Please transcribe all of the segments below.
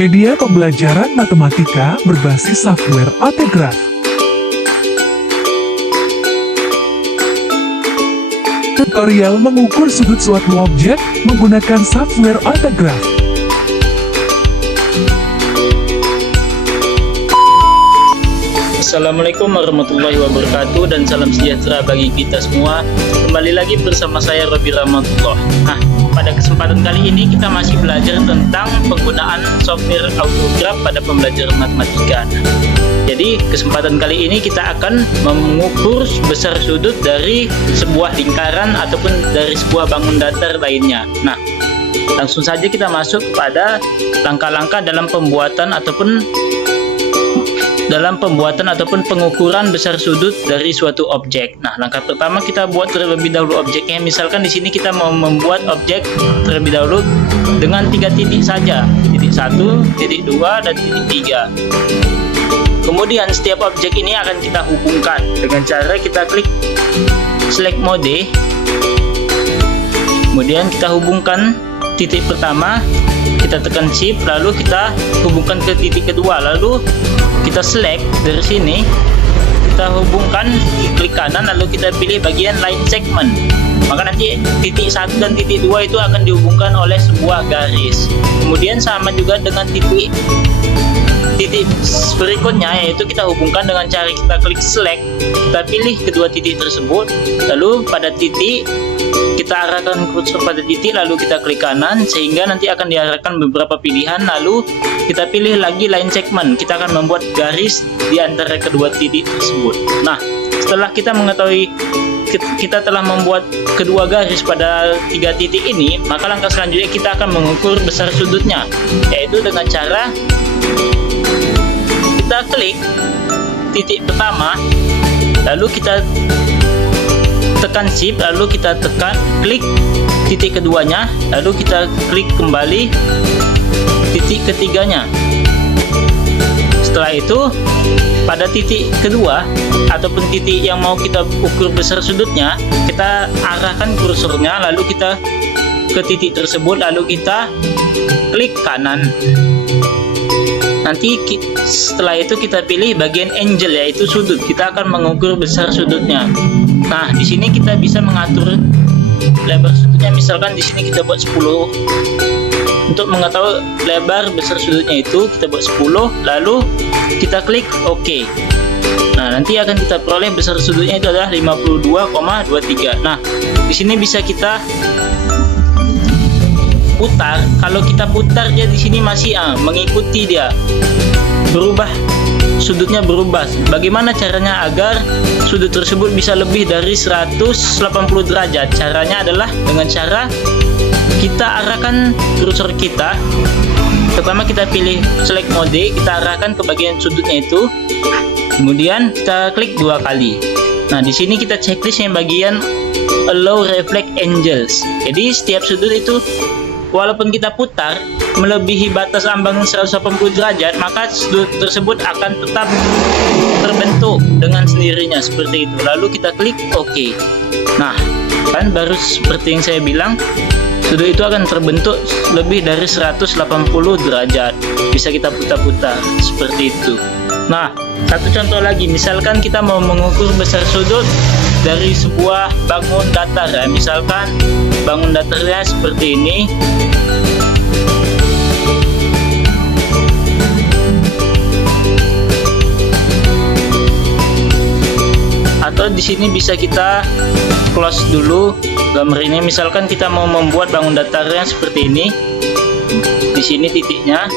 Media pembelajaran matematika berbasis software AutoGraph. Tutorial mengukur sudut suatu objek menggunakan software AutoGraph. Assalamualaikum warahmatullahi wabarakatuh dan salam sejahtera bagi kita semua. Kembali lagi bersama saya Robi Rahmatullah. Nah, pada kesempatan kali ini kita masih belajar tentang penggunaan software AutoGraph pada pembelajaran matematika. Jadi kesempatan kali ini kita akan mengukur besar sudut dari sebuah lingkaran ataupun dari sebuah bangun datar lainnya. Nah, langsung saja kita masuk pada langkah-langkah dalam pembuatan ataupun pengukuran besar sudut dari suatu objek. Nah, langkah pertama kita buat terlebih dahulu objeknya. Misalkan di sini kita mau membuat objek terlebih dahulu dengan 3 titik saja, titik 1, titik 2, dan titik 3. Kemudian setiap objek ini akan kita hubungkan dengan cara kita klik select mode. Kemudian kita hubungkan titik pertama, kita tekan shift, lalu kita hubungkan ke titik kedua, lalu kita select dari sini, kita hubungkan klik kanan, lalu kita pilih bagian line segment. Maka nanti titik 1 dan titik 2 itu akan dihubungkan oleh sebuah garis. Kemudian sama juga dengan titik berikutnya, yaitu kita hubungkan dengan cara kita klik select, kita pilih kedua titik tersebut, lalu pada titik kita arahkan kursor pada titik, lalu kita klik kanan sehingga nanti akan diarahkan beberapa pilihan, lalu kita pilih lagi line segment, kita akan membuat garis di antara kedua titik tersebut. Nah, setelah kita mengetahui kita telah membuat kedua garis pada 3 titik ini, maka langkah selanjutnya kita akan mengukur besar sudutnya, yaitu dengan cara kita klik titik pertama, lalu kita tekan shift, lalu kita klik titik keduanya, lalu kita klik kembali titik ketiganya. Setelah itu pada titik kedua ataupun titik yang mau kita ukur besar sudutnya, kita arahkan kursornya, lalu kita ke titik tersebut, lalu kita klik kanan. Nanti setelah itu kita pilih bagian angle, yaitu sudut. Kita akan mengukur besar sudutnya. Nah, di sini kita bisa mengatur lebar sudutnya. Misalkan di sini kita buat 10. Untuk mengetahui lebar besar sudutnya itu kita buat 10, lalu kita klik OK. Nah, nanti akan kita peroleh besar sudutnya itu adalah 52,23. Nah, di sini bisa kita putar. Kalau kita putar, dia di sini masih mengikuti, dia berubah, sudutnya berubah. Bagaimana caranya agar sudut tersebut bisa lebih dari 180 derajat? Caranya adalah dengan cara kita arahkan kursor kita. Pertama kita pilih select mode, kita arahkan ke bagian sudutnya itu. Kemudian kita klik 2 kali. Nah, di sini kita checklist yang bagian allow reflect angles. Jadi setiap sudut itu walaupun kita putar melebihi batas ambang 180 derajat, maka sudut tersebut akan tetap terbentuk dengan sendirinya seperti itu. Lalu kita klik OK. Nah, kan baru seperti yang saya bilang, sudut itu akan terbentuk lebih dari 180 derajat. Bisa kita putar-putar seperti itu. Nah, satu contoh lagi, misalkan kita mau mengukur besar sudut dari sebuah bangun datar, ya. Misalkan bangun datarnya seperti ini. Atau di sini bisa kita close dulu gambar ini. Misalkan kita mau membuat bangun datarnya seperti ini. Di sini titiknya.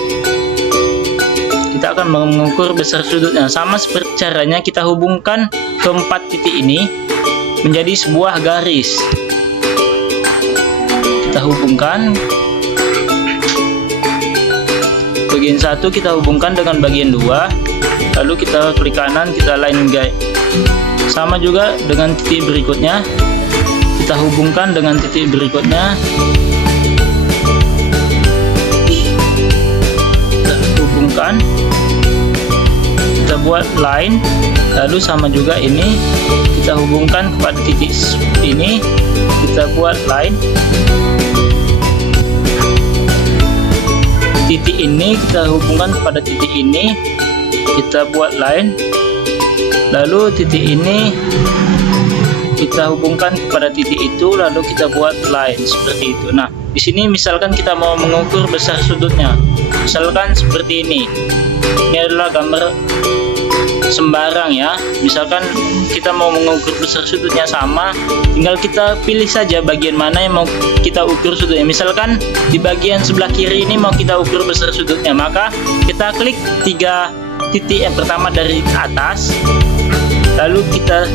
Kita akan mengukur besar sudutnya. Sama seperti caranya kita hubungkan keempat titik ini menjadi sebuah garis. Kita hubungkan bagian 1, kita hubungkan dengan bagian 2, lalu kita klik kanan, kita line guide. Sama juga dengan titik berikutnya, kita hubungkan dengan titik berikutnya, kita hubungkan, kita buat line, lalu sama juga ini kita hubungkan kepada titik ini, kita buat line, titik ini kita hubungkan pada titik ini, kita buat line, lalu titik ini kita hubungkan kepada titik itu, lalu kita buat line seperti itu. Nah, di sini misalkan kita mau mengukur besar sudutnya, misalkan seperti ini. Ini adalah gambar sembarang ya. Misalkan kita mau mengukur besar sudutnya sama, tinggal kita pilih saja bagian mana yang mau kita ukur sudutnya. Misalkan di bagian sebelah kiri ini mau kita ukur besar sudutnya, maka kita klik 3 titik yang pertama dari atas, lalu kita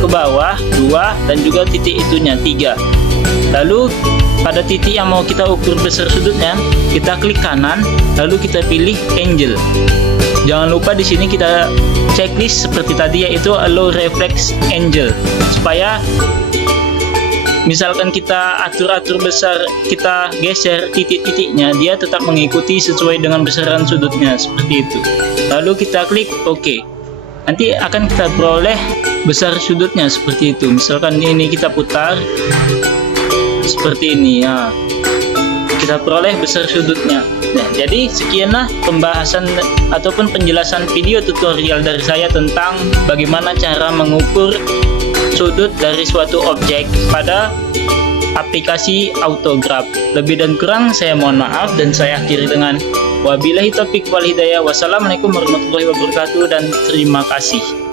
ke bawah 2, dan juga titik itunya 3. Lalu pada titik yang mau kita ukur besar sudutnya, kita klik kanan, lalu kita pilih angle. Jangan lupa di sini kita checklist seperti tadi, yaitu allow reflex angle, supaya misalkan kita atur-atur besar, kita geser titik-titiknya, dia tetap mengikuti sesuai dengan besaran sudutnya seperti itu. Lalu kita klik OK. Nanti akan kita peroleh besar sudutnya seperti itu. Misalkan ini kita putar seperti ini ya, kita peroleh besar sudutnya. Nah, jadi sekianlah pembahasan ataupun penjelasan video tutorial dari saya tentang bagaimana cara mengukur sudut dari suatu objek pada aplikasi Autograph. Lebih dan kurang saya mohon maaf, dan saya akhiri dengan wabillahi taufiq wal hidayah. Wassalamualaikum warahmatullahi wabarakatuh, dan terima kasih.